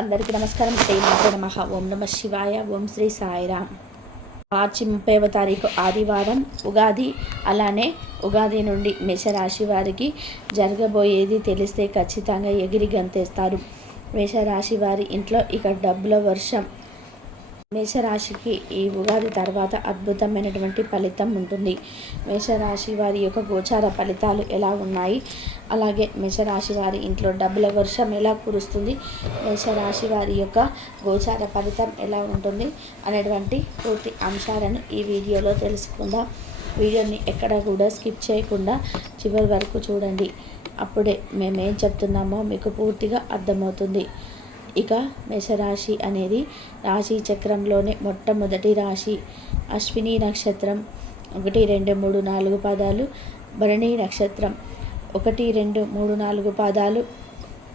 అందరికీ నమస్కారం. శ్రీమాత్రే నమః. ఓం నమ శివాయ. ఓం శ్రీ సాయిరామ్. మార్చి 30వ తారీఖు ఆదివారం ఉగాది. అలానే ఉగాది నుండి మేషరాశి వారికి జరగబోయేది తెలిస్తే ఖచ్చితంగా ఎగిరి గంతేస్తారు. మేషరాశి వారి ఇంట్లో ఇక డబ్బుల వర్షం. మేషరాశికి ఈ ఉగాది తర్వాత అద్భుతమైనటువంటి ఫలితం ఉంటుంది. మేషరాశి వారి యొక్క గోచార ఫలితాలు ఎలా ఉన్నాయి, అలాగే మేషరాశి వారి ఇంట్లో డబ్బుల వర్షం ఎలా కురుస్తుంది, మేషరాశి వారి యొక్క గోచార ఫలితం ఎలా ఉంటుంది అనేటువంటి పూర్తి అంశాలను ఈ వీడియోలో తెలుసుకుందాం. వీడియోని ఎక్కడ కూడా స్కిప్ చేయకుండా చివరి వరకు చూడండి. అప్పుడే మేమేం చెప్తున్నామో మీకు పూర్తిగా అర్థమవుతుంది. ఇక మేషరాశి అనేది రాశి చక్రంలోనే మొట్టమొదటి రాశి. అశ్విని నక్షత్రం 1, 2, 3, 4 పాదాలు, భరణి నక్షత్రం 1, 2, 3, 4 పాదాలు,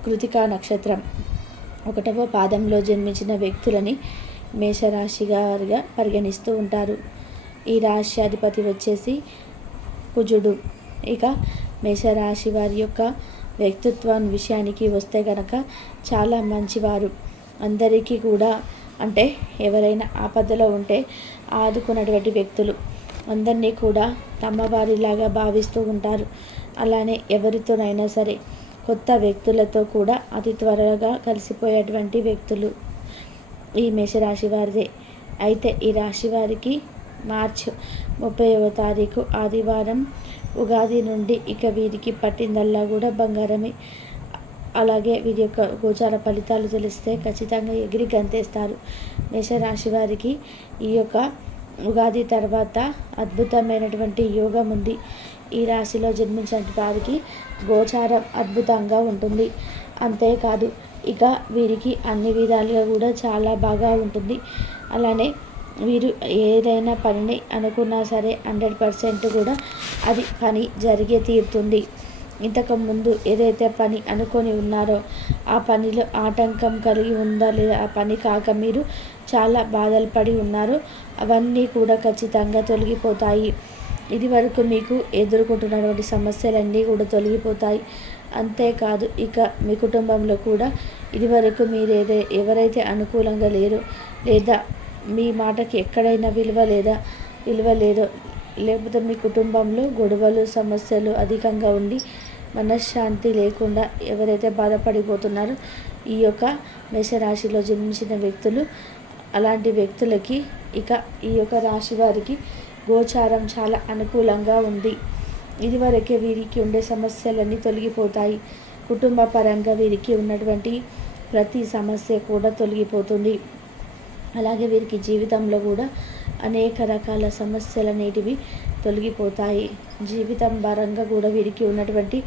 కృతికా నక్షత్రం 1వ పాదంలో జన్మించిన వ్యక్తులని మేషరాశి గారిగా పరిగణిస్తూ ఉంటారు. ఈ రాశి అధిపతి వచ్చేసి కుజుడు. ఇక మేషరాశి వారి యొక్క వ్యక్తిత్వం విషయానికి వస్తే కనుక చాలా మంచివారు. అందరికీ కూడా అంటే ఎవరైనా ఆపదలో ఉంటే ఆదుకున్నటువంటి వ్యక్తులు, అందరినీ కూడా తమ వారిలాగా భావిస్తూ ఉంటారు. అలానే ఎవరితోనైనా సరే కొత్త వ్యక్తులతో కూడా అతి త్వరగా కలిసిపోయేటువంటి వ్యక్తులు ఈ మేషరాశి వారిదే. అయితే ఈ రాశి వారికి మార్చి 30వ తారీఖు ఆదివారం ఉగాది నుండి ఇక వీరికి పట్టిందల్లా కూడా బంగారమే. అలాగే వీరి యొక్క గోచార ఫలితాలు తెలిస్తే ఖచ్చితంగా ఎగిరి గంతేస్తారు. మేషరాశి వారికి ఈ యొక్క ఉగాది తర్వాత అద్భుతమైనటువంటి యోగం ఉంది. ఈ రాశిలో జన్మించిన వారికి గోచారం అద్భుతంగా ఉంటుంది. అంతేకాదు ఇక వీరికి అన్ని విధాలుగా కూడా చాలా బాగా ఉంటుంది. అలానే వీరు ఏదైనా పనిని అనుకున్నా సరే 100% కూడా అది పని జరిగే తీరుతుంది. ఇంతకుముందు ఏదైతే పని అనుకొని ఉన్నారో ఆ పనిలో ఆటంకం కలిగి ఉందా లేదా, ఆ పని కాక మీరు చాలా బాధలు పడి ఉన్నారో అవన్నీ కూడా ఖచ్చితంగా తొలగిపోతాయి. ఇది వరకు మీకు ఎదుర్కొంటున్నటువంటి సమస్యలన్నీ కూడా తొలగిపోతాయి. అంతేకాదు ఇక మీ కుటుంబంలో కూడా ఇదివరకు మీరు ఎవరైతే అనుకూలంగా లేరో లేదా మీ మాటకి ఎక్కడైనా విలువ లేదో, లేకపోతే మీ కుటుంబంలో గొడవలు సమస్యలు అధికంగా ఉండి మనశ్శాంతి లేకుండా ఎవరైతే బాధపడిపోతున్నారో ఈ యొక్క మేషరాశిలో జన్మించిన వ్యక్తులు, అలాంటి వ్యక్తులకి ఇక ఈ యొక్క రాశి వారికి గోచారం చాలా అనుకూలంగా ఉంది. ఇదివరకే వీరికి ఉండే సమస్యలన్నీ తొలగిపోతాయి. కుటుంబ పరంగా వీరికి ఉన్నటువంటి ప్రతి సమస్య కూడా తొలగిపోతుంది. అలాగే వీరికి జీవితంలో కూడా అనేక రకాల సమస్యలు అనేటివి తొలగిపోతాయి. జీవితం పరంగా కూడా వీరికి ఉన్నటువంటి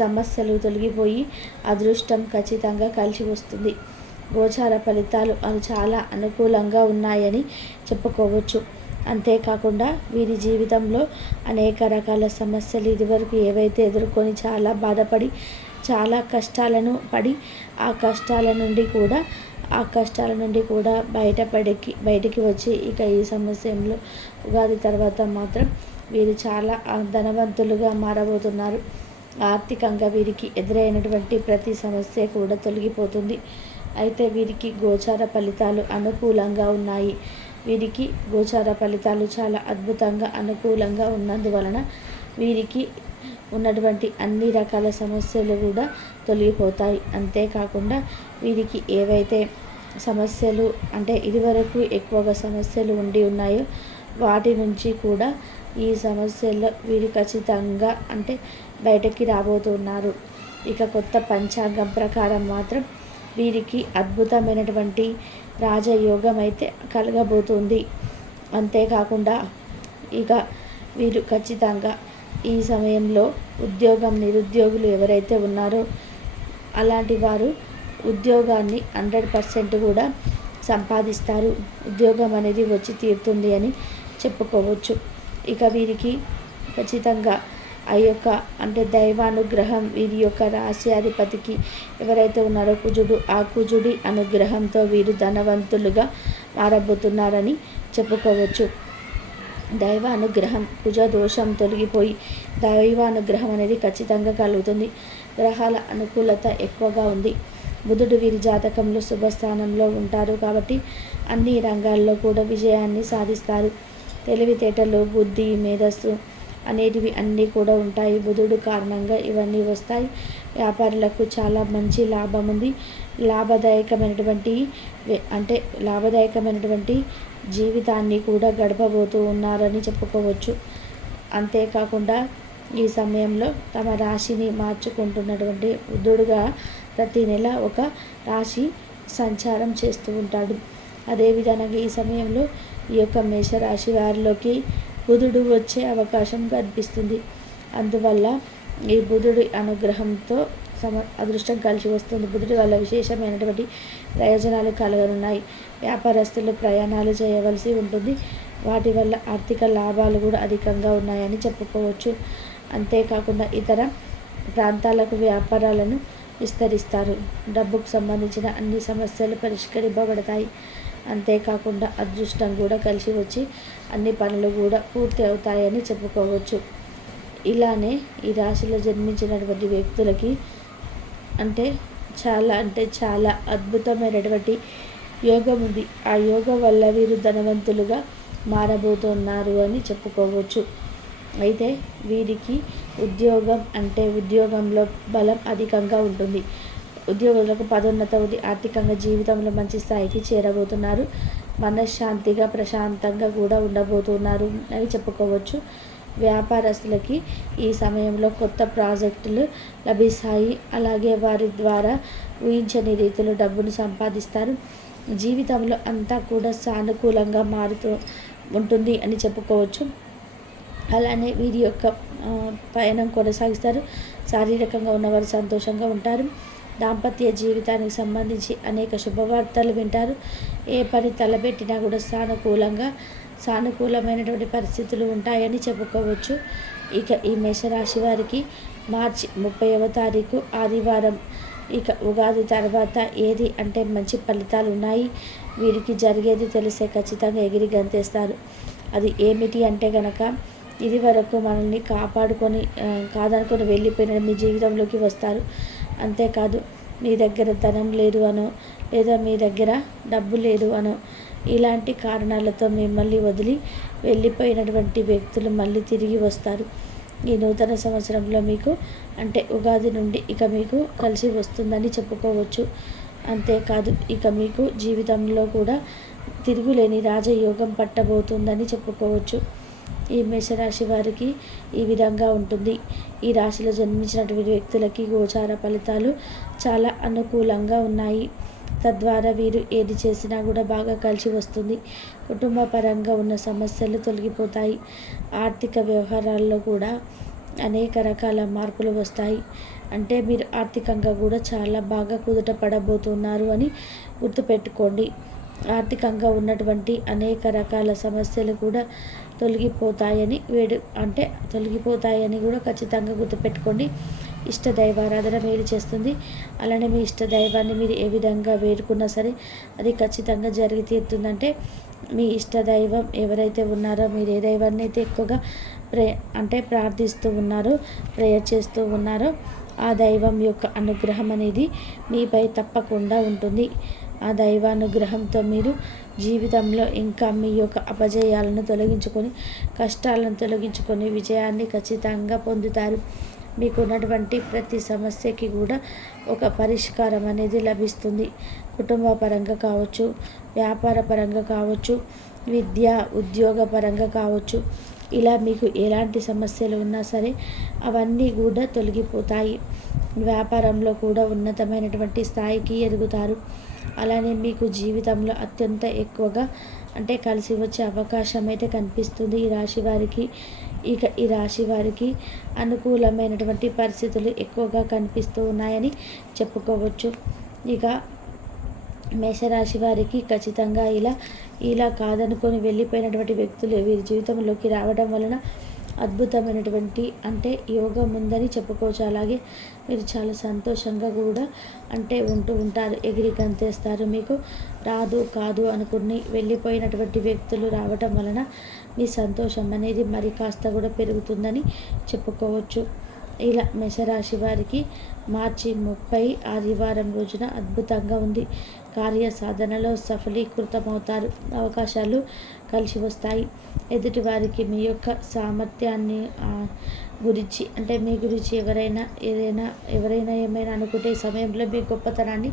సమస్యలు తొలగిపోయి అదృష్టం ఖచ్చితంగా కలిసి వస్తుంది. గోచార ఫలితాలు చాలా అనుకూలంగా ఉన్నాయని చెప్పుకోవచ్చు. అంతేకాకుండా వీరి జీవితంలో అనేక రకాల సమస్యలు ఇదివరకు ఏవైతే ఎదుర్కొని చాలా బాధపడి చాలా కష్టాలను పడి ఆ కష్టాల నుండి కూడా బయటికి వచ్చి ఇక ఈ సమస్యలో ఉగాది తర్వాత మాత్రం వీరు చాలా ధనవంతులుగా మారబోతున్నారు. ఆర్థికంగా వీరికి ఎదురైనటువంటి ప్రతి సమస్య కూడా తొలగిపోతుంది. అయితే వీరికి గోచార ఫలితాలు అనుకూలంగా ఉన్నాయి. వీరికి గోచార ఫలితాలు చాలా అద్భుతంగా అనుకూలంగా ఉన్నందువలన వీరికి ఉన్నటువంటి అన్ని రకాల సమస్యలు కూడా తొలగిపోతాయి. అంతేకాకుండా వీరికి ఏవైతే సమస్యలు అంటే ఇదివరకు ఎక్కువగా సమస్యలు ఉండి ఉన్నాయో వాటి నుంచి కూడా ఈ సమస్యల్లో వీరు ఖచ్చితంగా అంటే బయటకి రాబోతున్నారు. ఇక కొత్త పంచాంగం ప్రకారం మాత్రం వీరికి అద్భుతమైనటువంటి రాజయోగం అయితే కలగబోతుంది. అంతేకాకుండా ఇక వీరు ఖచ్చితంగా ఈ సమయంలో నిరుద్యోగులు ఎవరైతే ఉన్నారో అలాంటి వారు ఉద్యోగాన్ని 100% కూడా సంపాదిస్తారు. ఉద్యోగం అనేది వచ్చి తీరుతుంది అని చెప్పుకోవచ్చు. ఇక వీరికి ఖచ్చితంగా ఆ యొక్క అంటే దైవానుగ్రహం వీరి యొక్క రాశి అధిపతికి ఎవరైతే ఉన్నారో కుజుడు, ఆ కుజుడి అనుగ్రహంతో వీరు ధనవంతులుగా మారబోతున్నారని చెప్పుకోవచ్చు. దైవానుగ్రహం, కుజ దోషం తొలగిపోయి దైవానుగ్రహం అనేది ఖచ్చితంగా కలుగుతుంది. గ్రహాల అనుకూలత ఎక్కువగా ఉంది. బుధుడు వీరి జాతకంలో శుభస్థానంలో ఉంటారు కాబట్టి అన్ని రంగాల్లో కూడా విజయాన్ని సాధిస్తారు. తెలివితేటలు, బుద్ధి, మేధస్సు అనేటివి అన్నీ కూడా ఉంటాయి. బుధుడు కారణంగా ఇవన్నీ వస్తాయి. వ్యాపారులకు చాలా మంచి లాభం ఉంది. లాభదాయకమైనటువంటి లాభదాయకమైనటువంటి జీవితాన్ని కూడా గడపబోతూ ఉన్నారని చెప్పుకోవచ్చు. అంతేకాకుండా ఈ సమయంలో తమ రాశిని మార్చుకుంటున్నటువంటి బుధుడుగా ప్రతి నెల ఒక రాశి సంచారం చేస్తూ ఉంటాడు. అదేవిధంగా ఈ సమయంలో ఈ యొక్క మేషరాశి వారిలోకి బుధుడు వచ్చే అవకాశం కనిపిస్తుంది. అందువల్ల ఈ బుధుడి అనుగ్రహంతో అదృష్టం కలిసి వస్తుంది. బుధుడి వల్ల విశేషమైనటువంటి ప్రయోజనాలు కలగనున్నాయి. వ్యాపారస్తులు ప్రయాణాలు చేయవలసి ఉంటుంది. వాటి వల్ల ఆర్థిక లాభాలు కూడా అధికంగా ఉన్నాయని చెప్పుకోవచ్చు. అంతేకాకుండా ఇతర ప్రాంతాలకు వ్యాపారాలను విస్తరిస్తారు. డబ్బుకు సంబంధించిన అన్ని సమస్యలు పరిష్కరింపబడతాయి. అంతేకాకుండా అదృష్టం కూడా కలిసి వచ్చి అన్ని పనులు కూడా పూర్తి అవుతాయని చెప్పుకోవచ్చు. ఇలానే ఈ రాశిలో జన్మించినటువంటి వ్యక్తులకి చాలా అద్భుతమైనటువంటి యోగం ఉంది. ఆ యోగం వల్ల వీరు ధనవంతులుగా మారబోతున్నారు అని చెప్పుకోవచ్చు. అయితే వీరికి ఉద్యోగంలో బలం అధికంగా ఉంటుంది. ఉద్యోగులకు పదోన్నత ఉంది. ఆర్థికంగా జీవితంలో మంచి స్థాయికి చేరబోతున్నారు. మనశ్శాంతిగా ప్రశాంతంగా కూడా ఉండబోతున్నారు అని చెప్పుకోవచ్చు. వ్యాపారస్తులకి ఈ సమయంలో కొత్త ప్రాజెక్టులు లభిస్తాయి. అలాగే వారి ద్వారా ఊహించని రీతిలో డబ్బును సంపాదిస్తారు. జీవితంలో అంతా కూడా సానుకూలంగా మారుతూ ఉంటుంది అని చెప్పుకోవచ్చు. అలానే వీరి యొక్క పయనం కొనసాగిస్తారు. శారీరకంగా ఉన్నవారు సంతోషంగా ఉంటారు. దాంపత్య జీవితానికి సంబంధించి అనేక శుభవార్తలు వింటారు. ఏ పని తలపెట్టినా కూడా సానుకూలమైనటువంటి పరిస్థితులు ఉంటాయని చెప్పుకోవచ్చు. ఇక ఈ మేషరాశి వారికి మార్చి 30వ తారీఖు ఆదివారం ఉగాది తర్వాత మంచి ఫలితాలు ఉన్నాయి. వీరికి జరిగేది తెలిసే ఖచ్చితంగా ఎగిరి గంతేస్తారు. అది ఏమిటి అంటే కనుక ఇది వరకు మనల్ని కాదనుకొని వెళ్ళిపోయిన మీ జీవితంలోకి వస్తారు. అంతేకాదు మీ దగ్గర ధనం లేదు అనో లేదా మీ దగ్గర డబ్బు లేదు అనో ఇలాంటి కారణాలతో మిమ్మల్ని వదిలి వెళ్ళిపోయినటువంటి వ్యక్తులు మళ్ళీ తిరిగి వస్తారు. ఈ నూతన సంవత్సరంలో మీకు ఉగాది నుండి మీకు కలిసి వస్తుందని చెప్పుకోవచ్చు. అంతేకాదు మీకు జీవితంలో కూడా తిరుగులేని రాజయోగం పట్టబోతుందని చెప్పుకోవచ్చు. ఈ మేషరాశి వారికి ఈ విధంగా ఉంటుంది. ఈ రాశిలో జన్మించినటువంటి వ్యక్తులకి గోచార ఫలితాలు చాలా అనుకూలంగా ఉన్నాయి. తద్వారా వీరు ఏది చేసినా కూడా బాగా కలిసి వస్తుంది. కుటుంబ పరంగా ఉన్న సమస్యలు తొలగిపోతాయి. ఆర్థిక వ్యవహారాల్లో కూడా అనేక రకాల మార్పులు వస్తాయి. మీరు ఆర్థికంగా కూడా చాలా బాగా కుదుట పడబోతున్నారు అని గుర్తుపెట్టుకోండి. ఆర్థికంగా ఉన్నటువంటి అనేక రకాల సమస్యలు కూడా తొలగిపోతాయని కూడా ఖచ్చితంగా గుర్తుపెట్టుకోండి. ఇష్ట దైవారాధన మీరు చేస్తుంది. అలానే మీ ఇష్ట దైవాన్ని మీరు ఏ విధంగా వేడుకున్నా సరే అది ఖచ్చితంగా జరిగి తీరుతుందంటే మీ ఇష్ట దైవం ఎవరైతే ఉన్నారో మీరు ఏ దైవాన్ని అయితే ఎక్కువగా ప్రార్థిస్తూ ఉన్నారో ప్రేయర్ చేస్తూ ఉన్నారో ఆ దైవం యొక్క అనుగ్రహం అనేది మీపై తప్పకుండా ఉంటుంది. ఆ దైవానుగ్రహంతో మీరు జీవితంలో ఇంకా మీ యొక్క అపజయాలను తొలగించుకొని కష్టాలను తొలగించుకొని విజయాన్ని ఖచ్చితంగా పొందుతారు. మీకు ఉన్నటువంటి ప్రతి సమస్యకి కూడా ఒక పరిష్కారం అనేది లభిస్తుంది. కుటుంబ పరంగా కావచ్చు, వ్యాపార పరంగా కావచ్చు, విద్య ఉద్యోగ పరంగా కావచ్చు, ఇలా మీకు ఎలాంటి సమస్యలు ఉన్నా సరే అవన్నీ కూడా తొలగిపోతాయి. వ్యాపారంలో కూడా ఉన్నతమైనటువంటి స్థాయికి ఎదుగుతారు. అలానే మీకు జీవితంలో అత్యంత ఎక్కువగా కలిసి వచ్చే అవకాశం అయితే కనిపిస్తుంది ఈ రాశి వారికి. ఈ రాశి వారికి అనుకూలమైనటువంటి పరిస్థితులు ఎక్కువగా కనిపిస్తూ ఉన్నాయని చెప్పుకోవచ్చు. మేషరాశి వారికి ఖచ్చితంగా ఇలా కాదనుకొని వెళ్ళిపోయినటువంటి వ్యక్తులు వీరి జీవితంలోకి రావడం వలన అద్భుతమైనటువంటి యోగం ఉందని చెప్పుకోవచ్చు. అలాగే మీరు చాలా సంతోషంగా కూడా ఉంటూ ఉంటారు, ఎగిరి గంతేస్తారు. మీకు రాదు కాదు అనుకుని వెళ్ళిపోయినటువంటి వ్యక్తులు రావటం వలన మీ సంతోషం అనేది మరి కాస్త కూడా పెరుగుతుందని చెప్పుకోవచ్చు. ఇలా మేషరాశి వారికి మార్చి 30 ఆదివారం రోజున అద్భుతంగా ఉంది. కార్య సాధనలో సఫలీకృతమవుతారు. అవకాశాలు కలిసి వస్తాయి. ఎదుటివారికి మీ యొక్క సామర్థ్యాన్ని గురించి అంటే మీ గురించి ఎవరైనా ఏమైనా అనుకుంటే ఈ సమయంలో మీ గొప్పతనాన్ని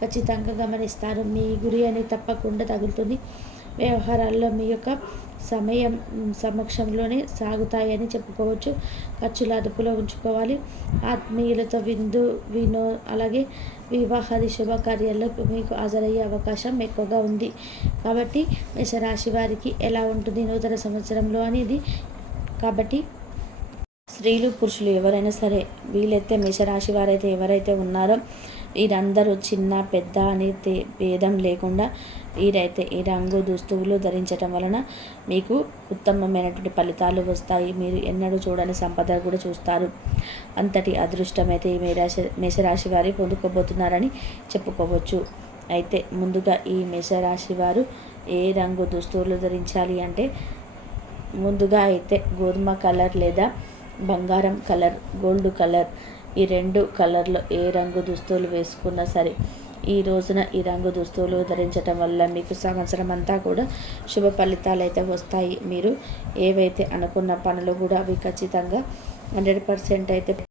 ఖచ్చితంగా గమనిస్తారు. మీ గురి అని తప్పకుండా తగులుతుంది. వ్యవహారాల్లో మీ యొక్క సమయం సమక్షంలోనే సాగుతాయని చెప్పుకోవచ్చు. ఖర్చులు అదుపులో ఉంచుకోవాలి. ఆత్మీయులతో అలాగే వివాహాది శుభకార్యాల్లో మీకు హాజరయ్యే అవకాశం ఎక్కువగా ఉంది. కాబట్టి మేషరాశి వారికి ఎలా ఉంటుంది నూతన సంవత్సరంలో అనేది. కాబట్టి స్త్రీలు పురుషులు ఎవరైనా సరే, వీలైతే మేషరాశి వారైతే ఎవరైతే ఉన్నారో వీరందరూ చిన్న పెద్ద అనే భేదం లేకుండా వీరైతే ఈ రంగు దుస్తువులు ధరించటం వలన మీకు ఉత్తమమైనటువంటి ఫలితాలు వస్తాయి. మీరు ఎన్నడూ చూడని సంపద కూడా చూస్తారు. అంతటి అదృష్టం అయితే ఈ మేషరాశి వారి పొందుకోబోతున్నారని చెప్పుకోవచ్చు. అయితే ముందుగా ఈ మేషరాశి వారు ఏ రంగు దుస్తువులు ధరించాలి అంటే, ముందుగా అయితే గోధుమ కలర్ లేదా బంగారం కలర్, గోల్డ్ కలర్, ఈ 2 కలర్లో ఏ రంగు దుస్తువులు వేసుకున్నా సరే ఈ రోజున ఈ రంగు దుస్తువులు ధరించటం వల్ల మీకు సంవత్సరం అంతా కూడా శుభ ఫలితాలు అయితే వస్తాయి. మీరు ఏవైతే అనుకున్న పనులు కూడా అవి ఖచ్చితంగా 100% అయితే